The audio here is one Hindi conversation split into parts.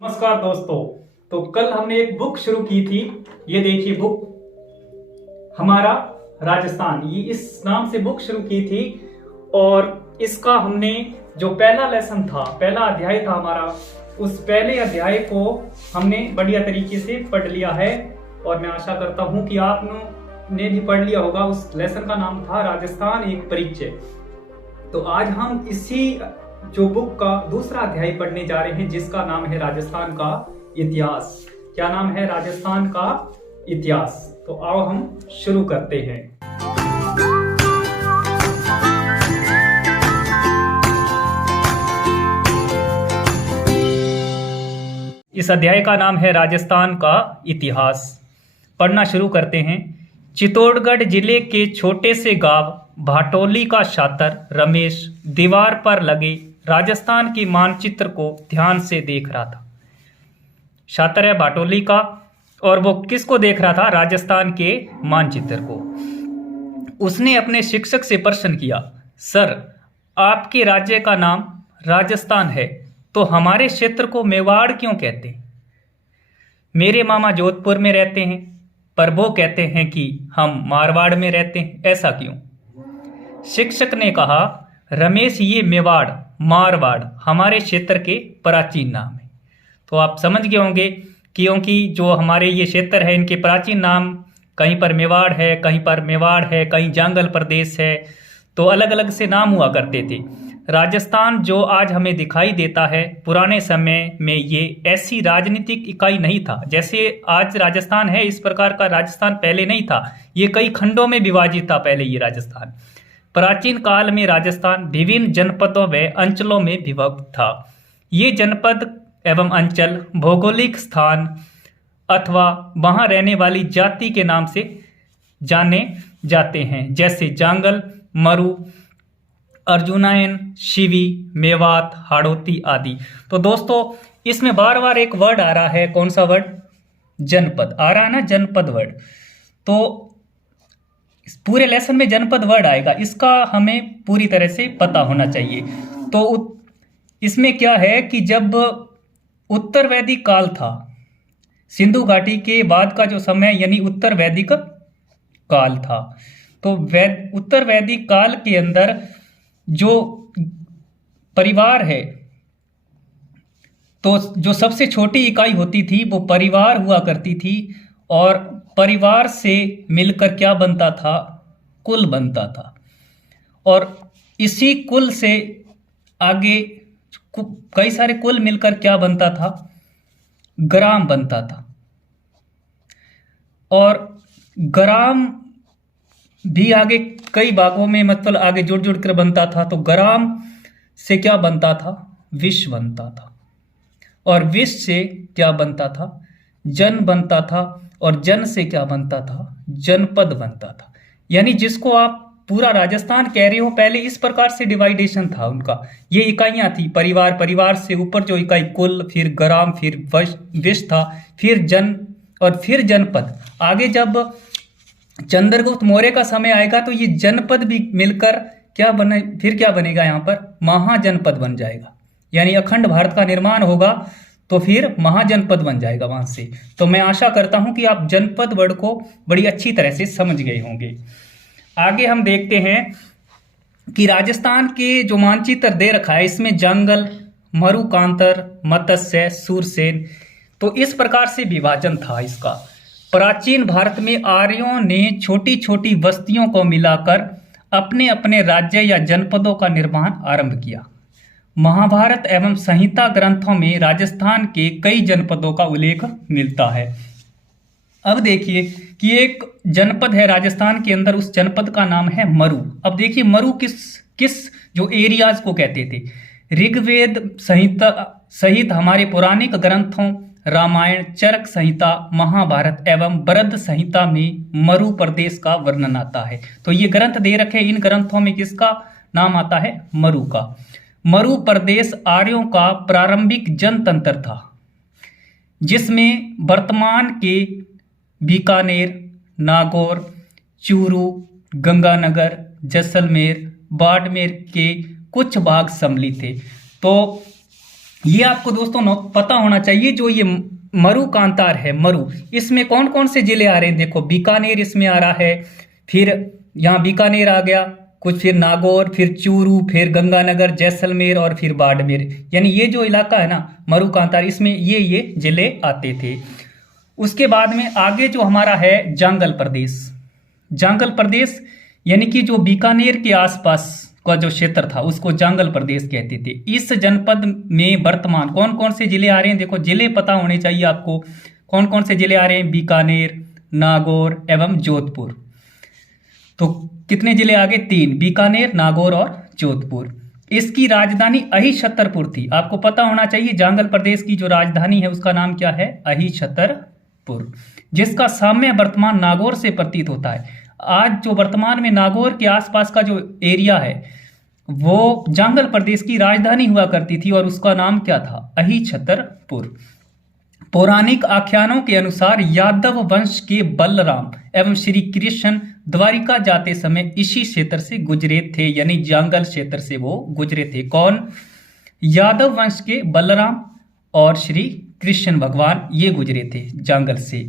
नमस्कार दोस्तों। तो कल हमने एक बुक शुरू की थी। ये देखिए बुक, हमारा राजस्थान, ये इस नाम से बुक शुरू की थी। और इसका हमने जो पहला लेसन था, पहला अध्याय था हमारा, उस पहले अध्याय को हमने बढ़िया तरीके से पढ़ लिया है। और मैं आशा करता हूं कि आपने भी पढ़ लिया होगा। उस लेसन का नाम था राजस्थान एक परिचय। तो आज हम इसी जो बुक का दूसरा अध्याय पढ़ने जा रहे हैं, जिसका नाम है राजस्थान का इतिहास। क्या नाम है? राजस्थान का इतिहास। तो आओ हम शुरू करते हैं। इस अध्याय का नाम है राजस्थान का इतिहास। पढ़ना शुरू करते हैं। चित्तौड़गढ़ जिले के छोटे से गांव भाटोली का छात्र रमेश दीवार पर लगे राजस्थान की मानचित्र को ध्यान से देख रहा था। छात्र है भाटोली का, और वो किसको देख रहा था? राजस्थान के मानचित्र को। उसने अपने शिक्षक से प्रश्न किया, सर, आपके राज्य का नाम राजस्थान है, तो हमारे क्षेत्र को मेवाड़ क्यों कहते हैं? मेरे मामा जोधपुर में रहते हैं, पर वो कहते हैं कि हम मारवाड़ में रहते हैं, ऐसा क्यों? शिक्षक ने कहा, रमेश, ये मेवाड़, मारवाड़ हमारे क्षेत्र के प्राचीन नाम है। तो आप समझ गए होंगे, क्योंकि जो हमारे ये क्षेत्र है, इनके प्राचीन नाम, कहीं पर मेवाड़ है, कहीं पर मेवाड़ है, कहीं जांगल प्रदेश है, तो अलग अलग से नाम हुआ करते थे। राजस्थान जो आज हमें दिखाई देता है, पुराने समय में ये ऐसी राजनीतिक इकाई नहीं था जैसे आज राजस्थान है। इस प्रकार का राजस्थान पहले नहीं था। ये कई खंडों में विभाजित था पहले ये राजस्थान। प्राचीन काल में राजस्थान विभिन्न जनपदों व अंचलों में विभक्त था। ये जनपद एवं अंचल भौगोलिक स्थान अथवा वहां रहने वाली जाति के नाम से जाने जाते हैं, जैसे जांगल, मरु, अर्जुनायन, शिवी, मेवात, हाड़ौती आदि। तो दोस्तों, इसमें बार बार एक वर्ड आ रहा है। कौन सा वर्ड? जनपद आ रहा है ना, जनपद वर्ड। तो पूरे लेसन में जनपद वर्ड आएगा, इसका हमें पूरी तरह से पता होना चाहिए। तो इसमें क्या है कि जब उत्तर वैदिक काल था, सिंधु घाटी के बाद का जो समय यानी उत्तर वैदिक काल था, तो उत्तर वैदिक काल के अंदर जो परिवार है, तो जो सबसे छोटी इकाई होती थी वो परिवार हुआ करती थी। और परिवार से मिलकर क्या बनता था? कुल बनता था। और इसी कुल से आगे कई सारे कुल मिलकर क्या बनता था? ग्राम बनता था। और ग्राम भी आगे कई भागों में मतलब आगे जुड़ जुड़ कर बनता था। तो ग्राम से क्या बनता था? विश्व बनता था। और विश्व से क्या बनता था? जन बनता था। और जन से क्या बनता था? जनपद बनता था। यानी जिसको आप पूरा राजस्थान कह रहे हो, पहले इस प्रकार से डिवाइडेशन था उनका। ये इकाइयां थी, परिवार, परिवार से ऊपर जो इकाई कुल, फिर ग्राम, फिर विश्व था, फिर जन, और फिर जनपद। आगे जब चंद्रगुप्त मौर्य का समय आएगा तो ये जनपद भी मिलकर क्या बने, फिर क्या बनेगा? यहाँ पर महाजनपद बन जाएगा। यानी अखंड भारत का निर्माण होगा तो फिर महाजनपद बन जाएगा वहां से। तो मैं आशा करता हूं कि आप जनपद वर्ड को बड़ी अच्छी तरह से समझ गए होंगे। आगे हम देखते हैं कि राजस्थान के जो मानचित्र दे रखा है, इसमें जंगल, मरुकांतर, मत्स्य, सूरसेन, तो इस प्रकार से विभाजन था इसका। प्राचीन भारत में आर्यों ने छोटी छोटी बस्तियों को मिलाकर अपने अपने राज्य या जनपदों का निर्माण आरंभ किया। महाभारत एवं संहिता ग्रंथों में राजस्थान के कई जनपदों का उल्लेख मिलता है। अब देखिए कि एक जनपद है राजस्थान के अंदर, उस जनपद का नाम है मरु। अब देखिए मरु किस जो एरियाज को कहते थे। ऋग्वेद संहिता सहित हमारे पौराणिक ग्रंथों रामायण, चरक संहिता, महाभारत एवं बृहद संहिता में मरु प्रदेश का वर्णन आता है। तो ये ग्रंथ दे रखे, इन ग्रंथों में किसका नाम आता है? मरु का। मरु प्रदेश आर्यों का प्रारंभिक जनतंत्र था, जिसमें वर्तमान के बीकानेर, नागौर, चूरू, गंगानगर, जैसलमेर, बाड़मेर के कुछ भाग सम्मिलित थे। तो ये आपको दोस्तों पता होना चाहिए। जो ये मरु कांतार है, मरु, इसमें कौन कौन से जिले आ रहे हैं? देखो बीकानेर इसमें आ रहा है, फिर यहाँ बीकानेर आ गया कुछ, फिर नागौर, फिर चूरू, फिर गंगानगर, जैसलमेर और फिर बाड़मेर। यानी ये जो इलाका है ना मरु कांतार, इसमें ये जिले आते थे। उसके बाद में आगे जो हमारा है जांगल प्रदेश। जांगल प्रदेश यानी कि जो बीकानेर के आसपास का जो क्षेत्र था उसको जांगल प्रदेश कहते थे। इस जनपद में वर्तमान कौन कौन से जिले आ रहे हैं? देखो जिले पता होने चाहिए आपको, कौन कौन से जिले आ रहे हैं? बीकानेर, नागौर एवं जोधपुर। तो कितने जिले आगे? 3, बीकानेर, नागौर और जोधपुर। इसकी राजधानी अहिछत्रपुर थी। आपको पता होना चाहिए जांगल प्रदेश की जो राजधानी है उसका नाम क्या है? अहिछत्रपुर, जिसका साम्य वर्तमान नागौर से प्रतीत होता है। आज जो वर्तमान में नागौर के आसपास का जो एरिया है वो जांगल प्रदेश की राजधानी हुआ करती थी और उसका नाम क्या था? अहिछत्रपुर। पौराणिक आख्यानों के अनुसार यादव वंश के बलराम एवं श्री कृष्ण द्वारिका जाते समय इसी क्षेत्र से गुजरे थे, यानी जांगल क्षेत्र से वो गुजरे थे। कौन? यादव वंश के बलराम और श्री कृष्ण भगवान ये गुजरे थे जांगल से।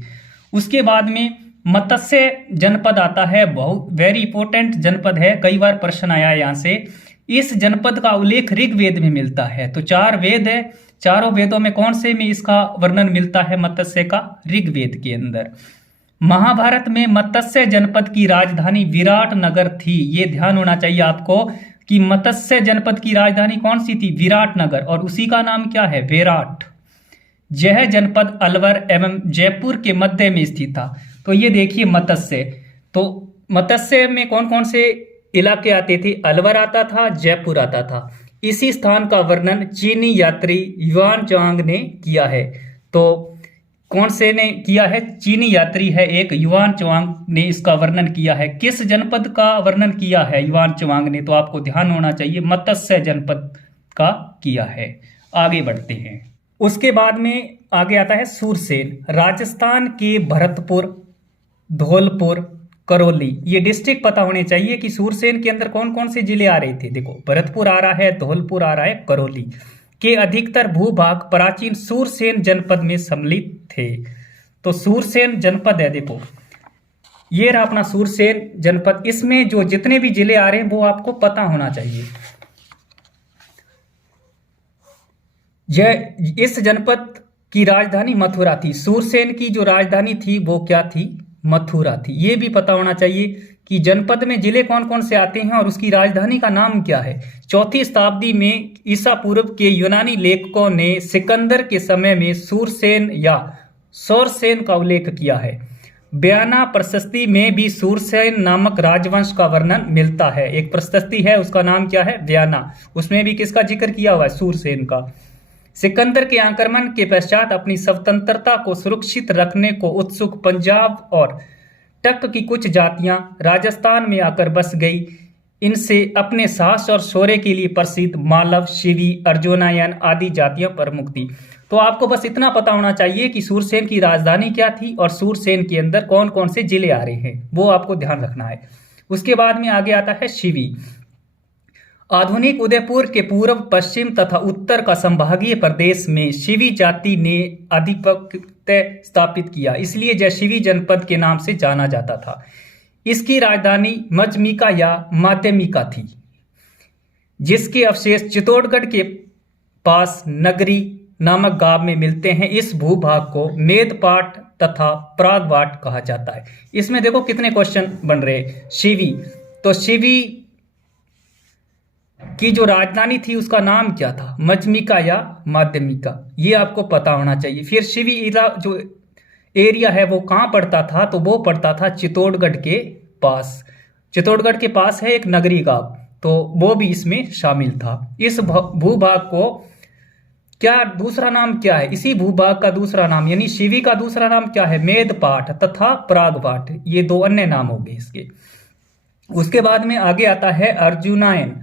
उसके बाद में मत्स्य जनपद आता है, बहुत वेरी इंपॉर्टेंट जनपद है, कई बार प्रश्न आया है यहाँ से। इस जनपद का उल्लेख ऋग्वेद में मिलता है। तो 4 वेद है, चारों वेदों में कौन से में इसका वर्णन मिलता है मत्स्य का? ऋग्वेद के अंदर। महाभारत में मत्स्य जनपद की राजधानी विराट नगर थी। ये ध्यान होना चाहिए आपको कि मत्स्य जनपद की राजधानी कौन सी थी? विराट नगर, और उसी का नाम क्या है? विराट। यह जनपद अलवर एवं जयपुर के मध्य में स्थित था। तो ये देखिए मत्स्य, तो मत्स्य में कौन कौन से इलाके आते थे? अलवर आता था, जयपुर आता था। इसी स्थान का वर्णन चीनी यात्री युआन चांग ने किया है। तो कौन से ने किया है? चीनी यात्री है एक, युआन चांग ने इसका वर्णन किया है। किस जनपद का वर्णन किया है युआन चांग ने? तो आपको ध्यान होना चाहिए मत्स्य जनपद का किया है। आगे बढ़ते हैं। उसके बाद में आगे आता है सूरसेन। राजस्थान के भरतपुर, धौलपुर, करौली, ये डिस्ट्रिक्ट पता होने चाहिए कि सूरसेन के अंदर कौन कौन से जिले आ रहे थे। देखो भरतपुर आ रहा है, धौलपुर आ रहा है, करौली के अधिकतर भूभाग प्राचीन सूरसेन जनपद में सम्मिलित थे। तो सूरसेन जनपद है, देखो ये रहा अपना सूरसेन जनपद। इसमें जो जितने भी जिले आ रहे हैं वो आपको पता होना चाहिए। इस जनपद की राजधानी मथुरा थी। सूरसेन की जो राजधानी थी वो क्या थी? मथुरा थी। ये भी पता होना चाहिए कि जनपद में जिले कौन कौन से आते हैं और उसकी राजधानी का नाम क्या है। 4वीं शताब्दी में ईसा पूर्व के यूनानी लेखकों ने सिकंदर के समय में सूरसेन या सौरसेन का उल्लेख किया है। बयाना प्रशस्ति में भी सूरसेन नामक राजवंश का वर्णन मिलता है। एक प्रशस्ति है उसका नाम क्या है? बयाना। उसमें भी किसका जिक्र किया हुआ है? सूरसेन का। सिकंदर के आक्रमण के पश्चात अपनी स्वतंत्रता को सुरक्षित रखने को उत्सुक पंजाब और टक की कुछ जातियां राजस्थान में आकर बस गई। इनसे अपने साहस और शौर्य के लिए प्रसिद्ध मालव, शिवी, अर्जुनायन आदि जातियां प्रमुख थी। तो आपको बस इतना पता होना चाहिए कि सूरसेन की राजधानी क्या थी और सूरसेन के अंदर कौन कौन से जिले आ रहे हैं, वो आपको ध्यान रखना है। उसके बाद में आगे आता है शिवी। आधुनिक उदयपुर के पूर्व, पश्चिम तथा उत्तर का संभागीय प्रदेश में शिवी जाति ने आधिपत्य स्थापित किया, इसलिए यह शिवी जनपद के नाम से जाना जाता था। इसकी राजधानी मजमिका या माध्यमिका थी, जिसके अवशेष चित्तौड़गढ़ के पास नगरी नामक गांव में मिलते हैं। इस भूभाग को मेदपाट तथा प्रागवाट कहा जाता है। इसमें देखो कितने क्वेश्चन बन रहे। शिवी, तो शिवी की जो राजधानी थी उसका नाम क्या था? मजमिका या माध्यमिका, ये आपको पता होना चाहिए। फिर शिवी जो एरिया है वो कहाँ पड़ता था? तो वो पड़ता था चित्तौड़गढ़ के पास। चित्तौड़गढ़ के पास है एक नगरी गांव, तो वो भी इसमें शामिल था। इस भूभाग को क्या दूसरा नाम क्या है? इसी भूभाग का दूसरा नाम यानी शिवी का दूसरा नाम क्या है? मेदपाट तथा प्रागवाट, ये 2 अन्य नाम हो गए इसके। उसके बाद में आगे आता है अर्जुनायन।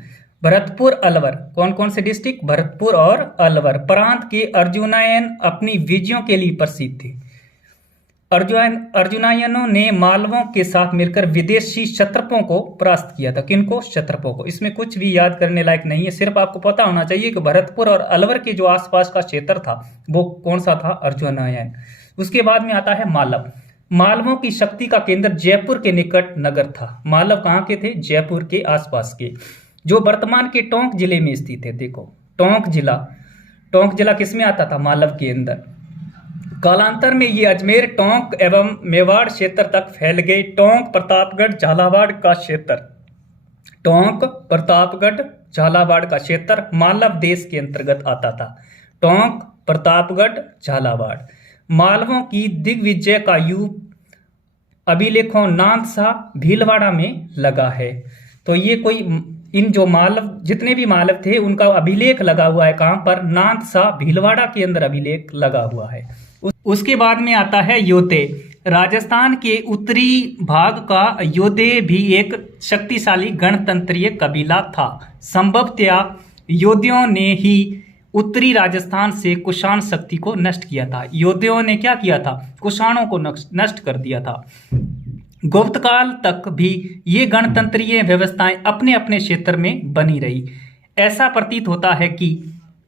भरतपुर, अलवर, कौन कौन से डिस्ट्रिक्ट? भरतपुर और अलवर प्रांत के अर्जुनायन अपनी विजयों के लिए प्रसिद्ध थे। अर्जुनायनों ने मालवों के साथ मिलकर विदेशी क्षत्रपों को परास्त किया था। किनको? क्षत्रपों को। इसमें कुछ भी याद करने लायक नहीं है, सिर्फ आपको पता होना चाहिए कि भरतपुर और अलवर के जो आसपास का क्षेत्र था वो कौन सा था? अर्जुनायन। उसके बाद में आता है मालव। मालवों की शक्ति का केंद्र जयपुर के निकट नगर था। मालव कहाँ के थे? जयपुर के आसपास के, जो वर्तमान के टोंक जिले में स्थित है। देखो टोंक जिला किसमें आता था? मालव के अंदर। कालांतर में ये अजमेर, टोंक एवं मेवाड़ क्षेत्र तक फैल गए। टोंक, प्रतापगढ़, झालावाड़ का क्षेत्र, टोंक, प्रतापगढ़, झालावाड़ का क्षेत्र मालव देश के अंतर्गत आता था। टोंक, प्रतापगढ़, झालावाड़। मालवों की दिग्विजय का युग अभिलेखों नांदसा, भीलवाड़ा में लगा है। तो ये कोई इन जो मालव, जितने भी मालव थे उनका अभिलेख लगा हुआ है कहाँ पर? नांदसा, भीलवाड़ा के अंदर अभिलेख लगा हुआ है। उसके बाद में आता है योधे। राजस्थान के उत्तरी भाग का योधे भी एक शक्तिशाली गणतंत्रीय कबीला था। संभवतया योधियों ने ही उत्तरी राजस्थान से कुषाण शक्ति को नष्ट किया था। योधियों ने क्या किया था? कुषाणों को नष्ट कर दिया था। गुप्त काल तक भी ये गणतंत्रीय व्यवस्थाएं अपने अपने क्षेत्र में बनी रही। ऐसा प्रतीत होता है कि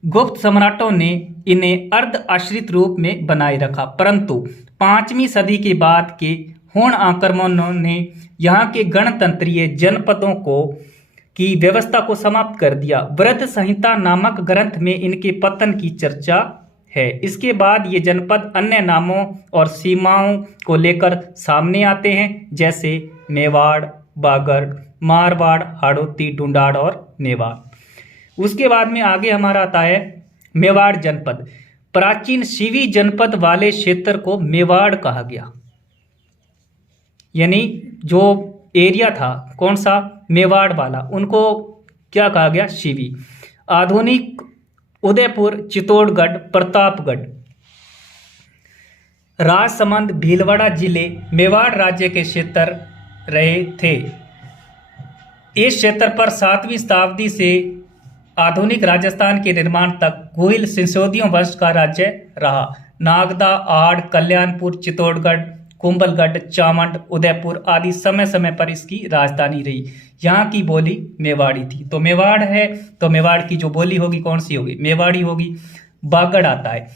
गुप्त सम्राटों ने इन्हें अर्ध आश्रित रूप में बनाए रखा, परंतु 5वीं सदी के बाद के होड़ आक्रमणों ने यहाँ के गणतंत्रीय जनपदों की व्यवस्था को समाप्त कर दिया। वृद्ध संहिता नामक ग्रंथ में इनके पतन की चर्चा है। इसके बाद ये जनपद अन्य नामों और सीमाओं को लेकर सामने आते हैं, जैसे मेवाड़, बागड़, मारवाड़, हाड़ौती, ढूंढाड़ और नेवाड़। उसके बाद में आगे हमारा आता है मेवाड़ जनपद। प्राचीन शिवी जनपद वाले क्षेत्र को मेवाड़ कहा गया, यानी जो एरिया था कौन सा? मेवाड़ वाला, उनको क्या कहा गया? शिवी। आधुनिक उदयपुर, चित्तौड़गढ़, प्रतापगढ़, राजसमंद, भीलवाड़ा जिले मेवाड़ राज्य के क्षेत्र रहे थे। इस क्षेत्र पर 7वीं शताब्दी से आधुनिक राजस्थान के निर्माण तक गोहिल सिसोदियों वंश का राज्य रहा। नागदा, आड़, कल्याणपुर, चित्तौड़गढ़, कुंभलगढ़, चामंड, उदयपुर आदि समय समय पर इसकी राजधानी रही। यहाँ की बोली मेवाड़ी थी। तो मेवाड़ है तो मेवाड़ की जो बोली होगी कौन सी होगी? मेवाड़ी होगी। बागड़ आता है।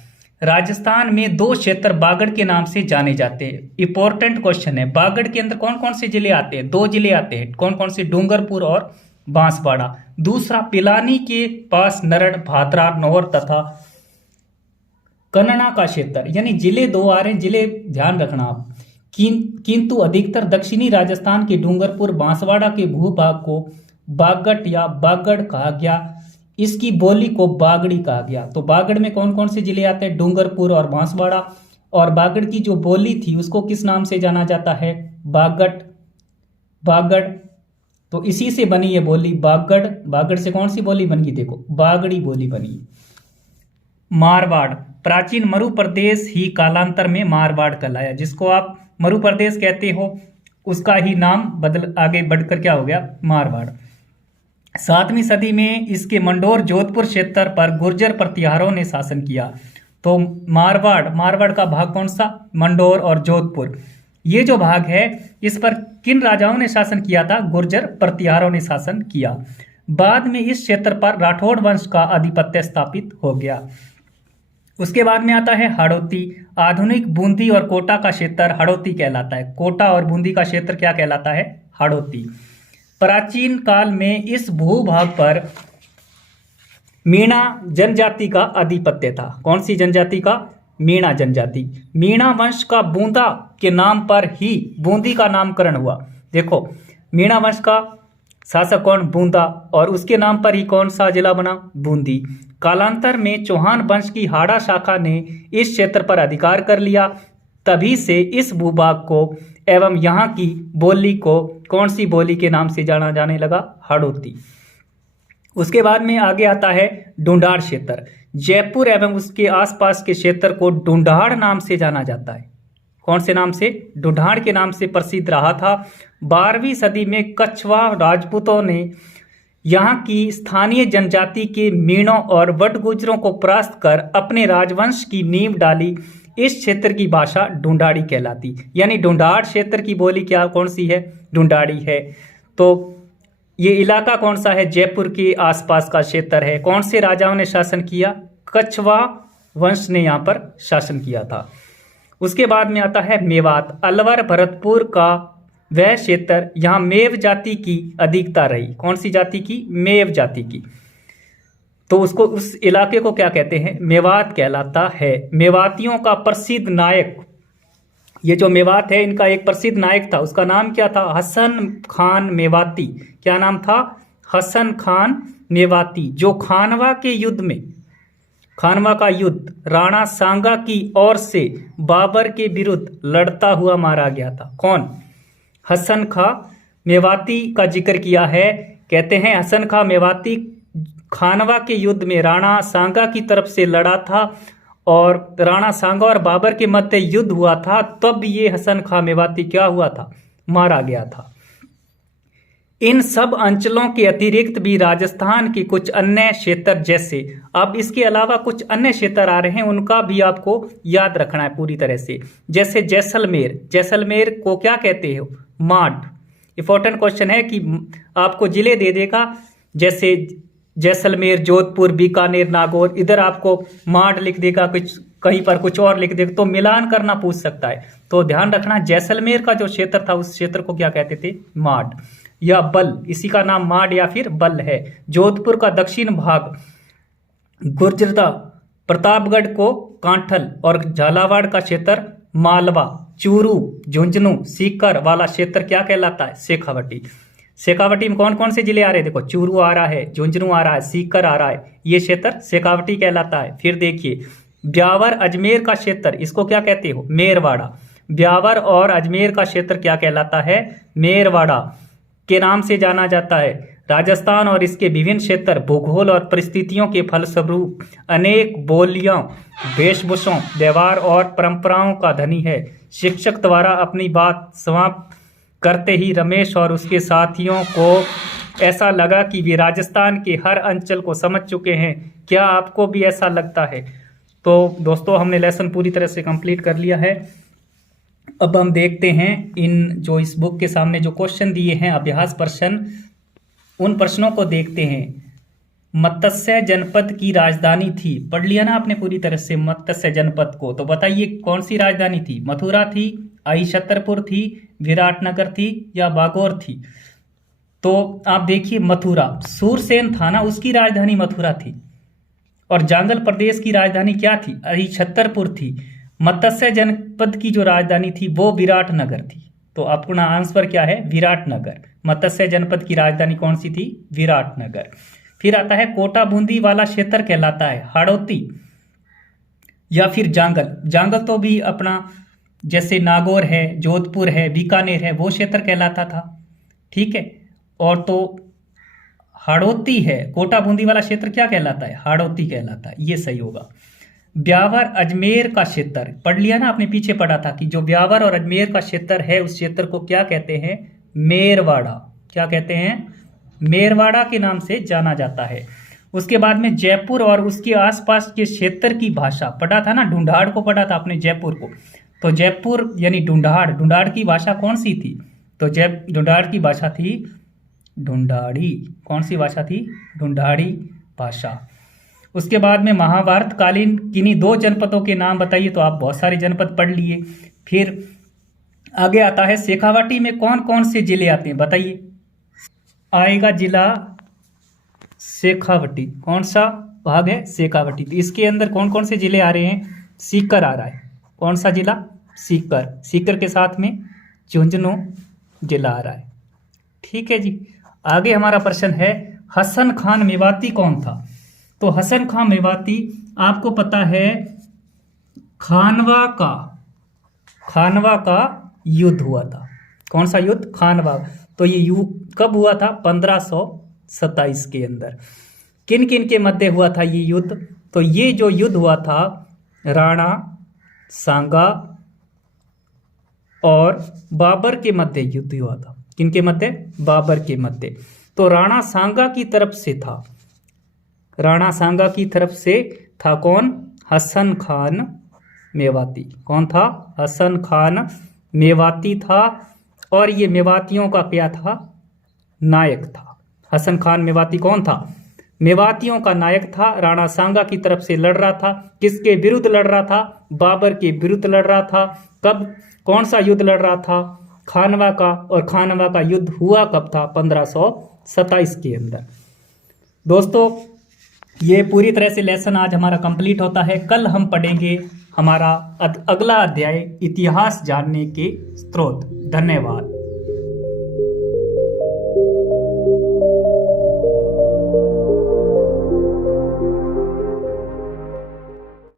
राजस्थान में 2 क्षेत्र बागड़ के नाम से जाने जाते हैं। इंपॉर्टेंट क्वेश्चन है, बागड़ के अंदर कौन कौन से जिले आते हैं? 2 जिले आते हैं। कौन कौन से? डूंगरपुर और बांसवाड़ा। दूसरा पिलानी के पास नरड़, भादरा, नौर तथा कन्नड़ा का क्षेत्र, यानी जिले 2 आ रहे हैं, जिले ध्यान रखना आप। किंतु अधिकतर दक्षिणी राजस्थान के डूंगरपुर, बांसवाड़ा के भूभाग को बागट या बागड़ कहा गया। इसकी बोली को बागड़ी कहा गया। तो बागड़ में कौन कौन से जिले आते हैं? डूंगरपुर और बांसवाड़ा। और बागड़ की जो बोली थी उसको किस नाम से जाना जाता है? बागड़। तो इसी से बनी ये बोली बागड़। बागड़ से कौन सी बोली बन गई? देखो बागड़ी बोली बनी। मारवाड़, प्राचीन मरु प्रदेश ही कालांतर में मारवाड़ कहलाया। जिसको आप मरु प्रदेश कहते हो उसका ही नाम बदल आगे बढ़कर क्या हो गया? मारवाड़। 7वीं सदी में इसके मंडोर, जोधपुर क्षेत्र पर गुर्जर प्रतिहारों ने शासन किया। तो मारवाड़ का भाग कौन सा? मंडोर और जोधपुर। ये जो भाग है इस पर किन राजाओं ने शासन किया था? गुर्जर प्रतिहारों ने शासन किया। बाद में इस क्षेत्र पर राठौड़ वंश का आधिपत्य स्थापित हो गया। उसके बाद में आता है हाड़ौती। आधुनिक बूंदी और कोटा का क्षेत्र हाड़ौती कहलाता है। कोटा और बूंदी का क्षेत्र क्या कहलाता है? हाड़ौती। प्राचीन काल में इस भूभाग पर मीणा जनजाति का आधिपत्य था। कौन सी जनजाति का? मीणा जनजाति। मीणा वंश का बूंदा के नाम पर ही बूंदी का नामकरण हुआ। देखो मीणा वंश का शासक कौन? बूंदा, और उसके नाम पर ही कौन सा जिला बना? बूंदी। कालांतर में चौहान वंश की हाड़ा शाखा ने इस क्षेत्र पर अधिकार कर लिया। तभी से इस भूभाग को एवं यहाँ की बोली को कौन सी बोली के नाम से जाना जाने लगा? हाड़ौती। उसके बाद में आगे आता है ढूंढाड़ क्षेत्र। जयपुर एवं उसके आसपास के क्षेत्र को ढूंढाड़ नाम से जाना जाता है। कौन से नाम से? ढूंढाड़ के नाम से प्रसिद्ध रहा था। 12वीं सदी में कछवा राजपूतों ने यहाँ की स्थानीय जनजाति के मीणों और वटगुजरों को परास्त कर अपने राजवंश की नींव डाली। इस क्षेत्र की भाषा ढूंढाड़ी कहलाती, यानी ढूंढाड़ क्षेत्र की बोली क्या कौन सी है, ढूंढाड़ी है। तो ये इलाका कौन सा है, जयपुर के आसपास का क्षेत्र है। कौन से राजाओं ने शासन किया, कछवा वंश ने यहाँ पर शासन किया था। उसके बाद में आता है मेवात, अलवर भरतपुर का वह क्षेत्र, यहाँ मेव जाति की अधिकता रही। कौन सी जाति की, मेव जाति की। तो उसको, उस इलाके को क्या कहते हैं, मेवात कहलाता है। मेवातियों का प्रसिद्ध नायक, ये जो मेवात है इनका एक प्रसिद्ध नायक था, उसका नाम क्या था, हसन खान मेवाती। क्या नाम था, हसन खान मेवाती, जो खानवा के युद्ध में, खानवा का युद्ध राणा सांगा की ओर से बाबर के विरुद्ध लड़ता हुआ मारा गया था। कौन, हसन खां मेवाती का जिक्र किया है। कहते हैं हसन खां मेवाती खानवा के युद्ध में राणा सांगा की तरफ से लड़ा था और राणा सांगा और बाबर के मध्य युद्ध हुआ था, तब ये हसन खां मेवाती क्या हुआ था, मारा गया था। इन सब अंचलों के अतिरिक्त भी राजस्थान के कुछ अन्य क्षेत्र, जैसे अब इसके अलावा कुछ अन्य क्षेत्र आ रहे हैं, उनका भी आपको याद रखना है पूरी तरह से। जैसे जैसलमेर, जैसलमेर को क्या कहते हो, माड। इंपॉर्टेंट क्वेश्चन है कि आपको जिले दे देगा, जैसे जैसलमेर, जोधपुर, बीकानेर, नागौर, इधर आपको माड लिख देगा, कुछ कहीं पर कुछ और लिख देगा, तो मिलान करना पूछ सकता है। तो ध्यान रखना, जैसलमेर का जो क्षेत्र था उस क्षेत्र को क्या कहते थे, माड या बल, इसी का नाम माड या फिर बल है। जोधपुर का दक्षिण भाग गुर्जरदा, प्रतापगढ़ को कांठल और झालावाड़ का क्षेत्र मालवा, चूरू, झुंझुनू, सीकर वाला क्षेत्र क्या कहलाता है, शेखावटी। शेखावटी में कौन कौन से जिले आ रहे हैं, देखो चूरू आ रहा है, झुंझुनू आ रहा है, सीकर आ रहा है, ये क्षेत्र शेखावटी कहलाता है। फिर देखिए ब्यावर अजमेर का क्षेत्र, इसको क्या कहते हो, मेरवाड़ा। ब्यावर और अजमेर का क्षेत्र क्या कहलाता है, मेरवाड़ा के नाम से जाना जाता है। राजस्थान और इसके विभिन्न क्षेत्र भूगोल और परिस्थितियों के फलस्वरूप अनेक बोलियों, वेशभूषाओं, व्यवहार और परंपराओं का धनी है। शिक्षक द्वारा अपनी बात समाप्त करते ही रमेश और उसके साथियों को ऐसा लगा कि वे राजस्थान के हर अंचल को समझ चुके हैं। क्या आपको भी ऐसा लगता है? तो दोस्तों हमने लेसन पूरी तरह से कंप्लीट कर लिया है। अब हम देखते हैं इन जो इस बुक के सामने जो क्वेश्चन दिए हैं, अभ्यास प्रश्न, उन प्रश्नों को देखते हैं। मत्स्य जनपद की राजधानी थी, पढ़ लिया ना आपने पूरी तरह से मत्स्य जनपद को। तो बताइए कौन सी राजधानी थी, मथुरा थी, अहिछत्रपुर थी, विराटनगर थी या बागौर थी। तो आप देखिए मथुरा, सूरसेन था ना, उसकी राजधानी मथुरा थी। और जांगल प्रदेश की राजधानी क्या थी, अहिछत्रपुर थी। मत्स्य जनपद की जो राजधानी थी वो विराटनगर थी। तो अपना आंसर क्या है, विराटनगर। मत्स्य जनपद की राजधानी कौन सी थी, विराटनगर। फिर आता है कोटा बूंदी वाला क्षेत्र कहलाता है हाड़ौती या फिर जांगल। जांगल तो भी अपना जैसे नागौर है, जोधपुर है, बीकानेर है, वो क्षेत्र कहलाता था, ठीक है। और तो हाड़ौती है, कोटा बूंदी वाला क्षेत्र क्या कहलाता है, हाड़ौती कहलाता है, ये सही होगा। ब्यावर अजमेर का क्षेत्र पढ़ लिया ना आपने, पीछे पढ़ा था कि जो ब्यावर और अजमेर का क्षेत्र है उस क्षेत्र को क्या कहते हैं, मेरवाड़ा। क्या कहते हैं, मेरवाड़ा के नाम से जाना जाता है। उसके बाद में जयपुर और उसके आसपास के क्षेत्र की भाषा पढ़ा था ना, ढूंढाड़ को पढ़ा था आपने, जयपुर को। तो जयपुर यानी ढूंढाड़, ढूंढाड़ की भाषा कौन सी थी, तो ढूंढाड़ की भाषा थी ढूंढाड़ी। कौन सी भाषा थी, ढूंढाड़ी भाषा। उसके बाद में महाभारत कालीन किन्हीं दो जनपदों के नाम बताइए, तो आप बहुत सारे जनपद पढ़ लिए। फिर आगे आता है शेखावाटी में कौन कौन से जिले आते हैं, बताइए। आएगा जिला शेखावाटी, कौन सा भाग है, शेखावाटी। तो इसके अंदर कौन कौन से जिले आ रहे हैं, सीकर आ रहा है। कौन सा जिला, सीकर। सीकर के साथ में झुंझुनू जिला आ रहा है, ठीक है जी। आगे हमारा प्रश्न है हसन खान मेवाती कौन था। तो हसन खान मेवाती आपको पता है, खानवा का युद्ध हुआ था। कौन सा युद्ध, खानवा। तो ये युद्ध कब हुआ था, 1527 के अंदर। किन किन के मध्य हुआ था ये युद्ध, तो ये जो युद्ध हुआ था राणा सांगा और बाबर के मध्य युद्ध हुआ था। किन के मध्य, बाबर के मध्य। तो राणा सांगा की तरफ से था, राणा सांगा की तरफ से था कौन, हसन खान मेवाती। कौन था? हसन खान मेवाती था। और ये मेवातियों का क्या था? नायक था। हसन खान मेवाती कौन था? मेवातियों का नायक था। राणा सांगा की तरफ से लड़ रहा था। किसके विरुद्ध लड़ रहा था? बाबर के विरुद्ध लड़ रहा था। कब? कौन सा युद्ध लड़ रहा था? खानवा का। और खानवा का युद्ध हुआ कब था? 1527 के अंदर। दोस्तों, ये पूरी तरह से लेसन आज हमारा कंप्लीट होता है। कल हम पढ़ेंगे हमारा अगला अध्याय, इतिहास जानने के स्रोत। धन्यवाद।